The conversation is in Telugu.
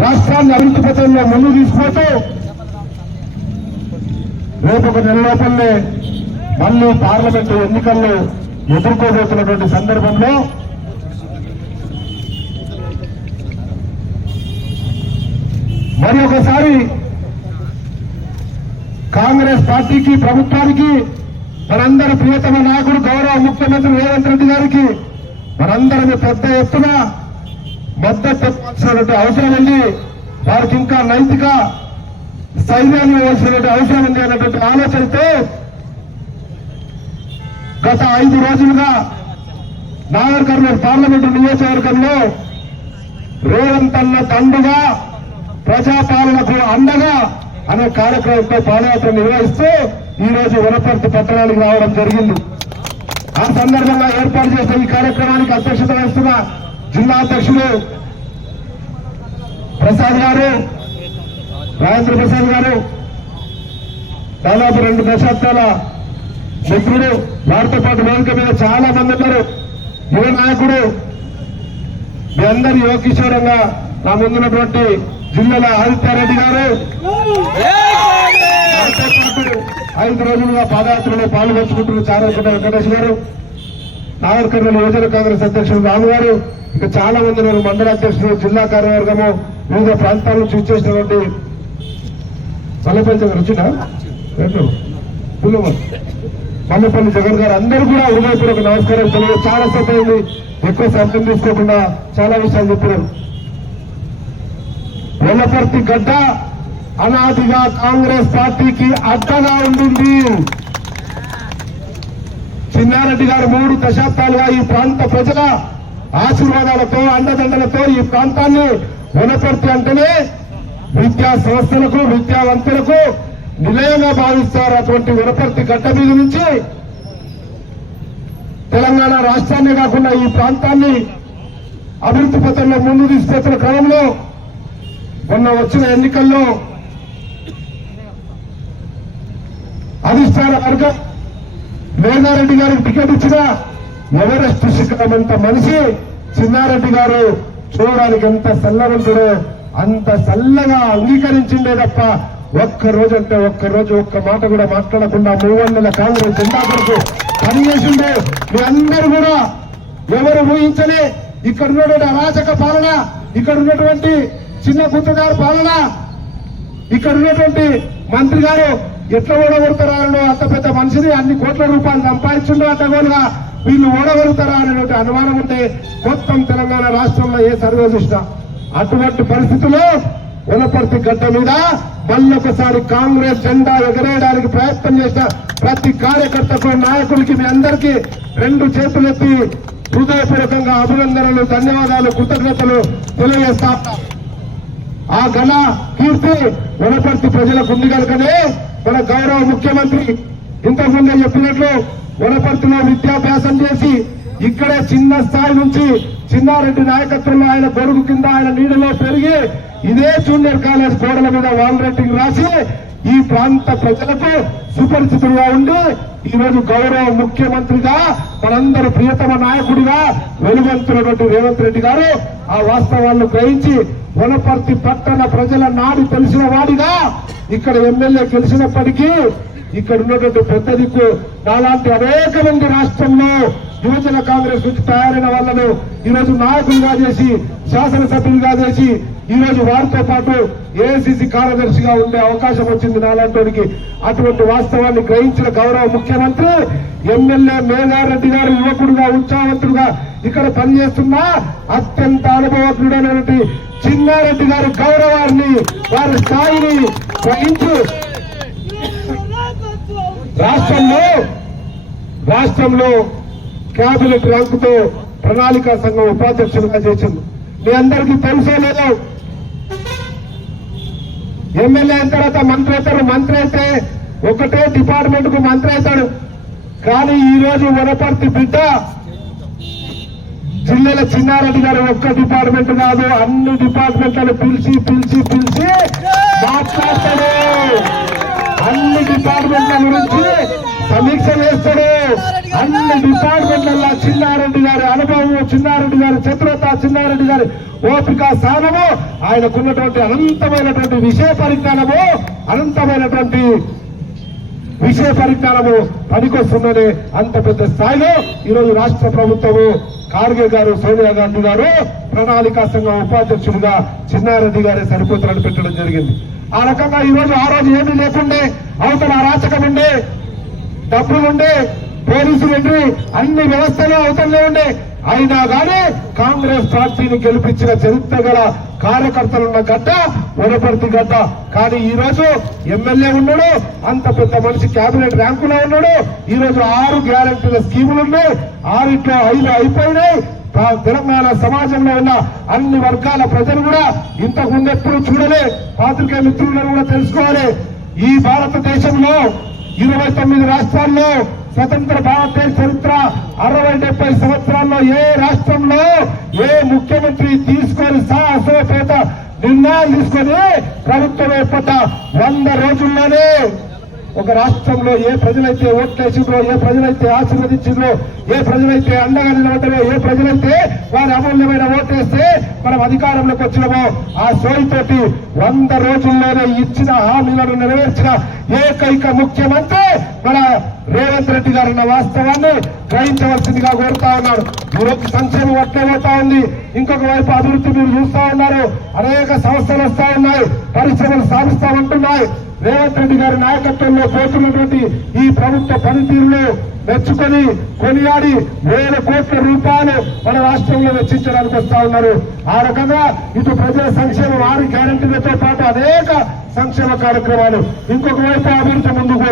రాష్ట్రాన్ని అభివృద్ధి పథంలో ముందు తీసుకుపోతూ రేపు ఒక నెల లోపలనే మళ్ళీ పార్లమెంటు ఎన్నికల్లో ఎదుర్కోబోతున్నటువంటి సందర్భంలో మరి ఒకసారి కాంగ్రెస్ పార్టీకి ప్రభుత్వానికి మనందరి ప్రియతమ నాయకుడు గౌరవ ముఖ్యమంత్రి రేవంత్ రెడ్డి గారికి మనందరం పెద్ద ఎత్తున మద్దతు ఇవ్వాల్సినటువంటి అవసరం ఉంది. వారికి ఇంకా నైతిక స్థైర్యాన్ని ఇవ్వాల్సినటువంటి అవసరం ఉంది అన్నటువంటి ఆలోచనతో గత ఐదు రోజులుగా నాగర్ కర్నూలు పార్లమెంటు నియోజకవర్గంలో రేవంతన్న తండ్రిగా ప్రజాపాలనకు అండగా అనే కార్యక్రమంతో పాదయాత్ర నిర్వహిస్తూ ఈ రోజు వనపర్తి పట్టణానికి రావడం జరిగింది. ఆ సందర్భంగా ఏర్పాటు చేసిన ఈ కార్యక్రమానికి అధ్యక్షత వహిస్తున్న జిల్లా అధ్యక్షుడు ప్రసాద్ గారు రాజేంద్ర ప్రసాద్ గారు దాదాపు రెండు దశాబ్దాల మిత్రుడు వారితో పాటు వేదిక మీద చాలా మంది ఉన్నారు. యువ నాయకుడు మీ అందరి యువ కిషోరంగా నా ముందున్నటువంటి జిల్లాల ఆదిత్యారెడ్డి గారు. ఐదు రోజులుగా పాదయాత్రలో పాల్గొంచుకుంటున్న చారకొండ వెంకటేష్ గారు. నాగర్ కర్నూలు యువజన కాంగ్రెస్ అధ్యక్షుడు రాము గారు ఇంకా చాలా మంది నేను మండల అధ్యక్షుడు జిల్లా కార్యవర్గము వివిధ ప్రాంతాల నుంచి ఇచ్చేసినటువంటి మల్లెపల్లి జగన్ మల్లెపల్లి జగన్ గారు అందరూ కూడా హృదయపూర్వక నమస్కారం తెలియదు చాలా సేపు ఎక్కువ సమయం తీసుకోకుండా చాలా విషయాలు చెప్పారు వెల్లపర్తి గడ్డ అనాదిగా కాంగ్రెస్ పార్టీకి అడ్డగా ఉండింది. చిన్నారెడ్డి గారు మూడు దశాబ్దాలుగా ఈ ప్రాంత ప్రజల ఆశీర్వాదాలతో అండదండలతో ఈ ప్రాంతాన్ని వనపర్తి అంటేనే విద్యా సంస్థలకు విద్యావంతులకు నిలయంగా భావిస్తారు. అటువంటి వినపర్తి గడ్డ మీద నుంచి తెలంగాణ రాష్ట్రాన్ని కాకుండా ఈ ప్రాంతాన్ని అభివృద్ధి పథంలో ముందు తీసుకొచ్చిన క్రమంలో మొన్న వచ్చిన ఎన్నికల్లో అధిష్టాన వర్గం వేదారెడ్డి గారికి టికెట్ ఇచ్చిన ఎవరెస్ట్ శిఖరమంత మనిషి చిన్నారెడ్డి గారు చూడడానికి ఎంత చల్లవంతుడో అంత చల్లగా అంగీకరించిండే తప్ప ఒక్క రోజు అంటే ఒక్క రోజు ఒక్క మాట కూడా మాట్లాడకుండా మూవన్నెల కాంగ్రెస్ జెండా కొరకు పనిచేసిండే మీ అందరూ కూడా ఎవరు ఊహించలే ఇక్కడ ఉన్నటువంటి అరాచక పాలన ఇక్కడ ఉన్నటువంటి చిన్న గుత్తదారు పాలన ఇక్కడ ఉన్నటువంటి మంత్రి గారు ఎట్లా ఓడగొడతారా అన్నో అంత పెద్ద మనిషిని అన్ని కోట్ల రూపాయలు సంపాదించుండో అడ్డగోలుగా వీళ్ళు ఓడగొడతారా అనేటువంటి అనుమానం ఉంటే మొత్తం తెలంగాణ రాష్ట్రంలో ఏ సర్వే చూసినా అటువంటి పరిస్థితుల్లో వనపర్తి గడ్డ మీద మళ్ళొకసారి కాంగ్రెస్ జెండా ఎగరేయడానికి ప్రయత్నం చేసిన ప్రతి కార్యకర్తకు నాయకుడికి మీ అందరికీ రెండు చేతులెత్తి హృదయపూర్వకంగా అభినందనలు ధన్యవాదాలు కృతజ్ఞతలు తెలియజేస్తా ఆ గల కీర్తి వనపర్తి ప్రజలకు ఉంది కనుకనే మన గౌరవ ముఖ్యమంత్రి ఇంతకుముందే చెప్పినట్లు వనపర్తిలో విద్యాభ్యాసం చేసి ఇక్కడే చిన్న స్థాయి నుంచి చిన్నారెడ్డి నాయకత్వంలో ఆయన గొడుగు కింద ఆయన నీడలో పెరిగి ఇదే జూనియర్ కాలేజ్ గోడల మీద వాల్ రేటింగ్ రాసి ఈ ప్రాంత ప్రజలకు సుపరిచితులుగా ఉండి ఈ రోజు గౌరవ ముఖ్యమంత్రిగా మనందరి ప్రియతమ నాయకుడిగా వెలుగొంతున్నటువంటి రేవంత్ రెడ్డి గారు ఆ వాస్తవాలను గ్రహించి వనపర్తి పట్టణ ప్రజల నాడి తెలిసిన వాడిగా ఇక్కడ ఎమ్మెల్యే గెలిచినప్పటికీ ఇక్కడ ఉన్నటువంటి పెద్ద దిక్కు నాలాంటి అనేక మంది రాష్ట్రంలో యువజన కాంగ్రెస్ నుంచి తయారైన వాళ్ళను ఈ రోజు నాయకులుగా చేసి శాసనసభ్యులుగా చేసి ఈ రోజు వారితో పాటు ఏఐసిసి కార్యదర్శిగా ఉండే అవకాశం వచ్చింది నాలాంటి అటువంటి వాస్తవాన్ని గ్రహించిన గౌరవ ముఖ్యమంత్రి ఎమ్మెల్యే మేఘారెడ్డి గారు యువకుడుగా ఉత్సాహవంతుడుగా ఇక్కడ పనిచేస్తున్న అత్యంత అనుభవజ్ఞుడైనటువంటి చిన్నారెడ్డి గారి గౌరవాన్ని వారి స్థాయిని గ్రహించు. రాష్ట్రంలో రాష్ట్రంలో క్యాబినెట్ ర్యాంకుతో ప్రణాళికా సంఘం ఉపాధ్యక్షులుగా చేసింది. మీ అందరికీ తెలుసో లేదో ఎమ్మెల్యే అయిన తర్వాత మంత్రి అవుతారు మంత్రి అయితే ఒకటే డిపార్ట్మెంట్కు మంత్రి అవుతాడు. కానీ ఈ రోజు వనపర్తి బిడ్డ జిల్లాల చిన్నారెడ్డి గారు ఒక్క డిపార్ట్మెంట్ కాదు అన్ని డిపార్ట్మెంట్లను పిలిచి పిలిచి పిలిచి మాట్లాడతాడు. అన్ని డిపార్ట్మెంట్ల గురించి సమీక్ష చేస్తాడు. అన్ని డిపార్ట్మెంట్ల చిన్నారెడ్డి గారు చిన్నారెడ్డి గారి చతురత చిన్నారెడ్డి గారి ఓపిక స్థానము ఆయనకున్నటువంటి అనంతమైనటువంటి విషయ పరిజ్ఞానము అనంతమైనటువంటి విషయ పరిజ్ఞానము పనికొస్తుందని అంత పెద్ద స్థాయిలో ఈరోజు రాష్ట్ర ప్రభుత్వము ఖార్గే గారు సోనియా గాంధీ గారు ప్రణాళికా సంఘం ఉపాధ్యక్షుడిగా చిన్నారెడ్డి గారే సరిపోతారని పెట్టడం జరిగింది. ఆ రకంగా ఈ రోజు ఆ రోజు ఏమీ లేకుండే అవతల అరాచకం ఉండే డబ్బులుండే పోలీసులు ఉండి అన్ని వ్యవస్థలు అవతలనే ఉండే అయినా కానీ కాంగ్రెస్ పార్టీని గెలిపించిన చరిత్ర గల కార్యకర్తలున్న గడ్డ వనపర్తి గడ్డ. కానీ ఈ రోజు ఎమ్మెల్యే ఉన్నాడు అంత పెద్ద మనిషి కేబినెట్ ర్యాంకులో ఉన్నాడు. ఈ రోజు ఆరు గ్యారంటీల స్కీములు ఉన్నాయి ఆరిట్లో ఐదు అయిపోయినాయి. తెలంగాణ సమాజంలో ఉన్న అన్ని వర్గాల ప్రజలు కూడా ఇంతకు ముందు ఎప్పుడు చూడలే. పాత్రికేయ మిత్రులను కూడా తెలుసుకోవాలి. ఈ భారతదేశంలో ఇరవై తొమ్మిది రాష్ట్రాల్లో స్వతంత్ర భారతదేశ చరిత్ర అరవై డెబ్బై సంవత్సరాల్లో ఏ రాష్ట్రంలో ఏ ముఖ్యమంత్రి తీసుకొని సాహసోపేత నిర్ణయాలు తీసుకొని ప్రభుత్వం ఏర్పడ్డ వంద రోజుల్లోనే ఒక రాష్ట్రంలో ఏ ప్రజలైతే ఓట్లేసిండ్రో ఏ ప్రజలైతే ఆశీర్వదించిండ్రో ఏ ప్రజలైతే అండగా నిలబడ్డారో ఏ ప్రజలైతే వారి అమూల్యమైన ఓట్లేస్తే మనం అధికారంలోకి వచ్చినామో ఆ సోయితోటి వంద రోజుల్లోనే ఇచ్చిన హామీలను నెరవేర్చిన ఏకైక ముఖ్యమంత్రి మన రేవంత్ రెడ్డి గారు ఉన్న వాస్తవాన్ని గ్రహించవలసిందిగా కోరుతా ఉన్నాడు. ఈరోజు సంక్షేమం అట్లే పోతా ఉంది. ఇంకొక వైపు అభివృద్ధి మీరు చూస్తా ఉన్నారు. అనేక సంస్థలు వస్తా ఉన్నాయి. పరిశ్రమలు స్థాపిస్తా ఉంటున్నాయి. రేవంత్ రెడ్డి గారి నాయకత్వంలో పోతున్నటువంటి ఈ ప్రభుత్వ పనితీరును మెచ్చుకొని కొనియాడి వేల కోట్ల రూపాయలు మన రాష్ట్రంలో వెచ్చించడానికి వస్తా ఉన్నారు. ఆ రకంగా ఇటు ప్రజల సంక్షేమం ఆరు గ్యారంటీలతో పాటు అనేక సంక్షేమ కార్యక్రమాలు. ఇంకొక వైపు అభివృద్ధి ముందుకు